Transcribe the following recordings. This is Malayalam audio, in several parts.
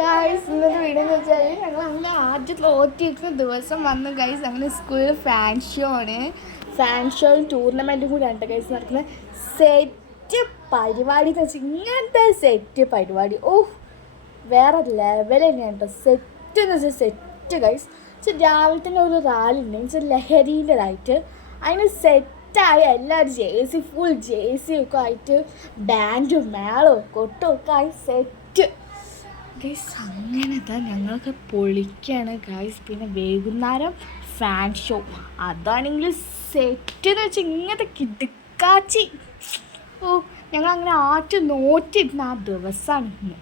ഗൈസ് ഇന്നത്തെ വീഡിയോ എന്ന് വെച്ചാൽ ഞങ്ങൾ അങ്ങനെ ആദ്യത്തിൽ ഓറ്റിയിരിക്കുന്ന ദിവസം വന്ന് ഗൈസ് അങ്ങനെ സ്കൂളിൽ ഫാൻ ഷോയും ടൂർണമെൻറ്റും കൂടി ആണ് ഗൈസ് നടക്കുന്നത്. സെറ്റ് പരിപാടി എന്ന് വെച്ചാൽ ഇങ്ങനത്തെ സെറ്റ് പരിപാടി വേറെ ലെവൽ തന്നെയാണ് കേട്ടോ. സെറ്റ് എന്ന് വെച്ചാൽ സെറ്റ് ഗൈസ്. രാവിലെ തന്നെ ഒരു റാലി ഉണ്ട് വെച്ചാൽ ലഹരിൻ്റെതായിട്ട് അതിന് സെറ്റായി എല്ലാവരും ഫുൾ ജേഴ്സി ഒക്കെ ആയിട്ട് ബാൻഡും മേളവും കൊട്ടും ഒക്കെ ആയി സെറ്റ് ഗൈസ്. അങ്ങനത്തെ ഞങ്ങൾക്ക് പൊളിക്കാണ് ഗൈസ്. പിന്നെ വൈകുന്നേരം ഫാൻ ഷോ അതാണെങ്കിൽ സെറ്റ് എന്ന് വെച്ചാൽ ഇങ്ങനത്തെ കിടുക്കാച്ചി. ഞങ്ങളങ്ങനെ നോറ്റിരുന്ന ആ ദിവസമാണ് ഇന്ന്.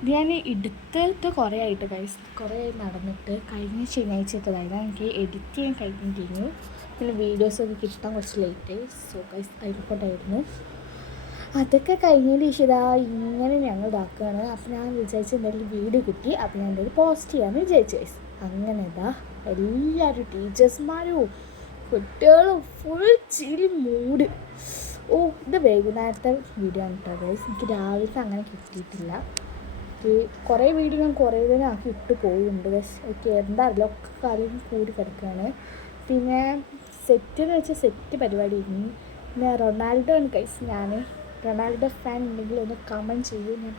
ഇത് ഞാൻ എടുത്തിട്ട് കുറേ ആയിട്ട് ഗൈസ്, കുറേ നടന്നിട്ട് കഴിഞ്ഞ ശനിയാഴ്ചത്തതായിരുന്നു. എനിക്ക് എഡിറ്റ് ചെയ്യാൻ കഴിഞ്ഞു. പിന്നെ വീഡിയോസൊക്കെ കിട്ടാൻ കുറച്ച് ലേറ്റ്. So guys ആയിക്കോട്ടായിരുന്നു. അതൊക്കെ കഴിഞ്ഞതിന് ശേഷം ഇങ്ങനെ ഞങ്ങൾ ഇതാക്കുകയാണ്. അപ്പോൾ ഞാൻ വിചാരിച്ചു എന്തെങ്കിലും വീഡിയോ കിട്ടി, അപ്പോൾ ഞാൻ എന്തെങ്കിലും പോസ്റ്റ് ചെയ്യാമെന്ന് വിചാരിച്ചു ഗൈസ്. അങ്ങനെ എല്ലാവരും ടീച്ചേഴ്സ്മാരും കുട്ടികളും ഫുൾ ചിരി മൂഡ്. ഇത് വൈകുന്നേരത്തെ വീഡിയോ ആണ് കേട്ടോ ഗൈസ്. എനിക്ക് രാവിലത്തെ അങ്ങനെ കിട്ടിയിട്ടില്ല. കുറേ വീഡിയോ ഞാൻ കുറേ തന്നെ ആക്കി ഇട്ട് പോകുന്നുണ്ട് ഗൈസ്. എനിക്ക് എന്താ അറിയില്ല, ഒക്കെ കാര്യം കൂടി കിടക്കുകയാണ്. പിന്നെ സെറ്റ് എന്ന് വെച്ചാൽ സെറ്റ് പരിപാടി. പിന്നെ റൊണാൾഡോ ആണ് ഗൈസ്. ഞാൻ റൊണാൾഡോ ഫാൻ ഉണ്ടെങ്കിൽ ഒന്ന് കമൻറ്റ് ചെയ്യൂ. ഞാൻ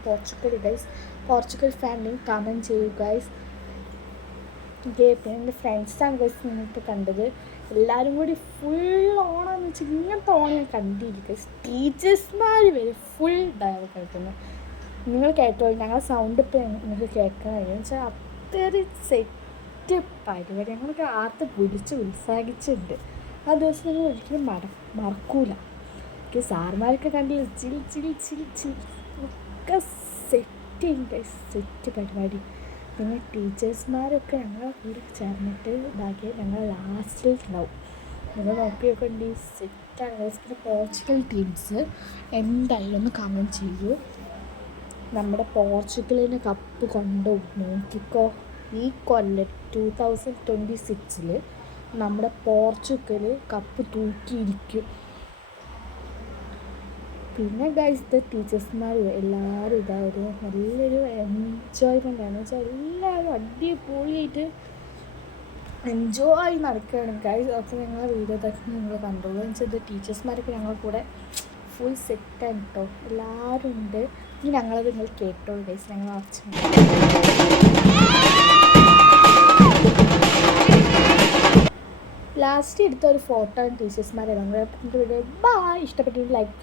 പോർച്ചുഗൽ ഫാൻ ഉണ്ടെങ്കിൽ കമൻറ്റ് ചെയ്യൂ ഗൈസ്. പിന്നെ എൻ്റെ ഫ്രണ്ട്സാണ് ഗൈസ് നിങ്ങളിപ്പോൾ കണ്ടത്. എല്ലാവരും കൂടി ഫുൾ ഓണമെന്ന് വെച്ചാൽ ഇങ്ങനത്തെ ഓണം ഞാൻ കണ്ടിരിക്കും. ടീച്ചേഴ്സ്മാർ വരെ ഫുൾ ഡയലോഗ് കളിക്കുന്നു. നിങ്ങൾ കേട്ടോളൂ, ഞങ്ങളുടെ സൗണ്ട് ഇപ്പോൾ നിങ്ങൾക്ക് കേൾക്കാൻ കഴിയും വെച്ചാൽ അത്രയും സെറ്റ് പരിപാടി. ഞങ്ങൾക്ക് ആർത്ത് പിടിച്ച് ഉത്സാഹിച്ചിട്ടുണ്ട്. ആ ദിവസം ഞങ്ങൾ ഒരിക്കലും മറക്കൂല. സാർമാരൊക്കെ കണ്ടില്ല, ചിൽ ഒക്കെ സെറ്റ് പരിപാടി. പിന്നെ ടീച്ചേഴ്സ്മാരൊക്കെ ഞങ്ങളെ കൂടെ ചേർന്നിട്ട് ഇതാക്കി ഞങ്ങൾ ലാസ്റ്റിലുണ്ടാവും. നിങ്ങൾ നോക്കിയൊക്കെ ഉണ്ട്, സെറ്റാണ്. പിന്നെ പോർച്ചുഗൽ ടീംസ് എന്തായാലും ഒന്ന് കമൻറ്റ് ചെയ്യൂ. നമ്മുടെ പോർച്ചുഗലിന് കപ്പ് കൊണ്ടുപോകും നോക്കിക്കോ. ഈ കൊല്ലം 2026 നമ്മുടെ പോർച്ചുഗൽ കപ്പ് തൂക്കിയിരിക്കും. പിന്നെ ഗൈസ് ടീച്ചേഴ്സ്മാരും എല്ലാവരും ഒരു നല്ലൊരു എൻജോയ്മെൻ്റാണ് വെച്ചാൽ എല്ലാവരും അടിപൊളിയായിട്ട് എൻജോയ് നടക്കുകയാണ് ഗൈസ്. അപ്പോൾ ഞങ്ങളെ വീഡിയോ തന്നെ നിങ്ങൾ കണ്ടോളൂ. വെച്ചാൽ ടീച്ചേഴ്സ്മാരൊക്കെ ഞങ്ങളുടെ കൂടെ ഫുൾ സെറ്റാണ് കേട്ടോ. എല്ലാവരും ഉണ്ട്. ഇനി ഞങ്ങളത് നിങ്ങൾ കേട്ടോളൂ ഗൈസ്. ഞങ്ങൾ ലാസ്റ്റ് എടുത്ത ഒരു ഫോട്ടോ ആണ് ടീച്ചേഴ്സ്മാരെ. ഞങ്ങൾ ബൈ. ഇഷ്ടപ്പെട്ടെങ്കിൽ ലൈക്ക്